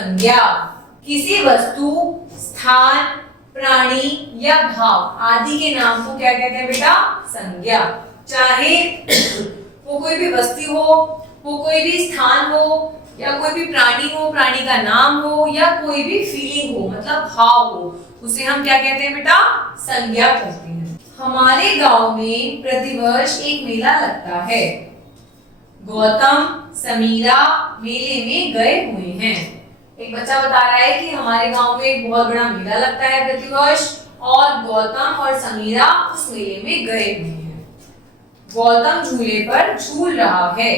संज्ञा किसी वस्तु, स्थान, प्राणी या भाव आदि के नाम को क्या कहते हैं बेटा? संज्ञा। चाहे वो कोई भी वस्तु हो, वो कोई भी स्थान हो, या कोई भी प्राणी हो, प्राणी का नाम हो, या कोई भी फीलिंग हो मतलब भाव हो, उसे हम क्या कहते हैं बेटा? संज्ञा कहते हैं। हमारे गांव में प्रतिवर्ष एक मेला लगता है। गौतम, समीरा मेले में गए हुए हैं। एक बच्चा बता रहा है कि हमारे गांव में एक बहुत बड़ा मेला लगता है प्रतिवर्ष और गौतम और समीरा उस मेले में गए हुए हैं। गौतम झूले पर झूल रहा है।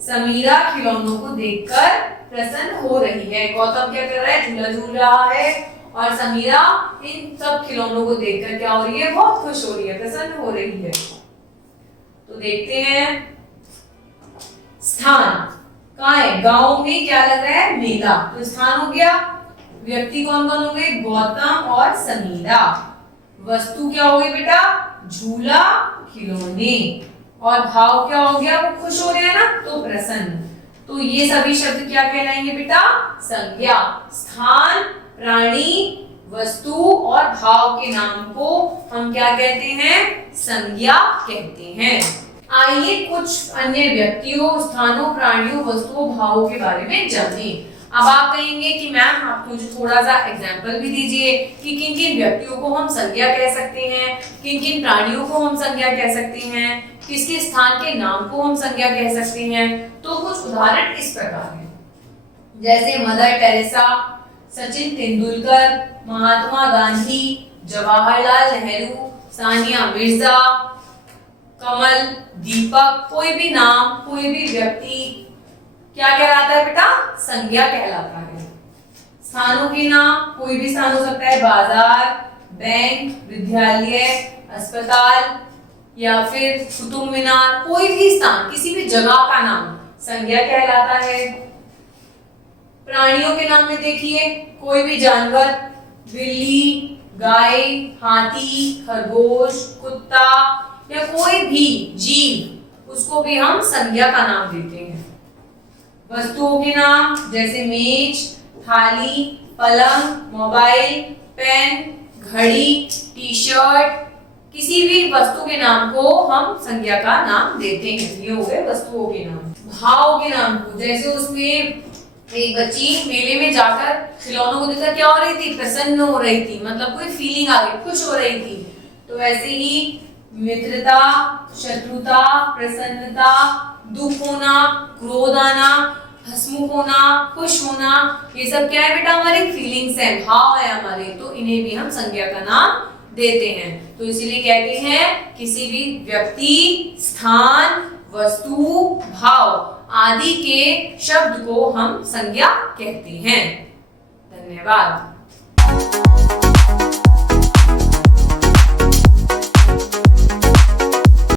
समीरा खिलौनों को देखकर प्रसन्न हो रही है। गौतम क्या कर रहा है? झूला झूल रहा है और समीरा इन सब खिलौनों को देखकर क्या हो रही है? बहुत खुश हो रही है, प्रसन्न हो रही है। तो देखते हैं स्थान कहाँ है? गांव में क्या लग रहा है? मेला। तो स्थान हो गया। व्यक्ति कौन कौन होंगे? गौतम और समीरा। वस्तु क्या हो गई बेटा? झूला, खिलौने। और भाव क्या हो गया? वो खुश हो रहे हैं ना, तो प्रसन्न। तो ये सभी शब्द क्या कहलाएंगे बेटा? संज्ञा। स्थान, प्राणी, वस्तु और भाव के नाम को हम क्या कहते हैं? संज्ञा कहते हैं। आइए कुछ अन्य व्यक्तियों, स्थानों, प्राणियों, वस्तुओं, भावों के बारे में जानें। अब आप कहेंगे कि मैम आप मुझे थोड़ा सा एग्जाम्पल भी दीजिए कि किन किन व्यक्तियों को हम संज्ञा कह सकते हैं, किन किन प्राणियों को हम संज्ञा कह सकते हैं, किस किस स्थान के नाम को हम संज्ञा कह सकते हैं। तो कुछ उदाहरण इस प्रकार हैं, जैसे मदर टेरेसा, सचिन तेंदुलकर, महात्मा गांधी, जवाहरलाल नेहरू, सानिया मिर्जा, कमल, दीपक। कोई भी नाम, कोई भी व्यक्ति क्या कहलाता है बेटा? संज्ञा कहलाता है। स्थानों के नाम, कोई भी स्थान हो सकता है, बाजार, बैंक, विद्यालय, अस्पताल या फिर कुतुब मीनार। कोई भी स्थान, किसी भी जगह का नाम संज्ञा कहलाता है। प्राणियों के नाम में देखिए, कोई भी जानवर, बिल्ली, गाय, हाथी, खरगोश, कुत्ता या कोई भी जीव, उसको भी हम संज्ञा का नाम देते हैं। वस्तुओं के नाम जैसे मेज, थाली, पलंग, मोबाइल, पेन, घड़ी, टी शर्ट, किसी भी वस्तु के नाम को हम संज्ञा का नाम देते हैं। ये हो गए वस्तुओं के नाम। भाव के नाम को, जैसे उसमें एक बच्ची मेले में जाकर खिलौनों को देखकर क्या हो रही थी? प्रसन्न हो रही थी, मतलब कोई फीलिंग आ गई, खुश हो रही थी। तो वैसे ही मित्रता, शत्रुता, प्रसन्नता, दुख होना, क्रोध आना, हंसमुख होना, खुश होना, ये सब क्या है बेटा? हमारी फीलिंग्स हैं, भाव है हमारे। तो इन्हें भी हम संज्ञा का नाम देते हैं। तो इसीलिए कहते हैं किसी भी व्यक्ति, स्थान, वस्तु, भाव आदि के शब्द को हम संज्ञा कहते हैं। धन्यवाद।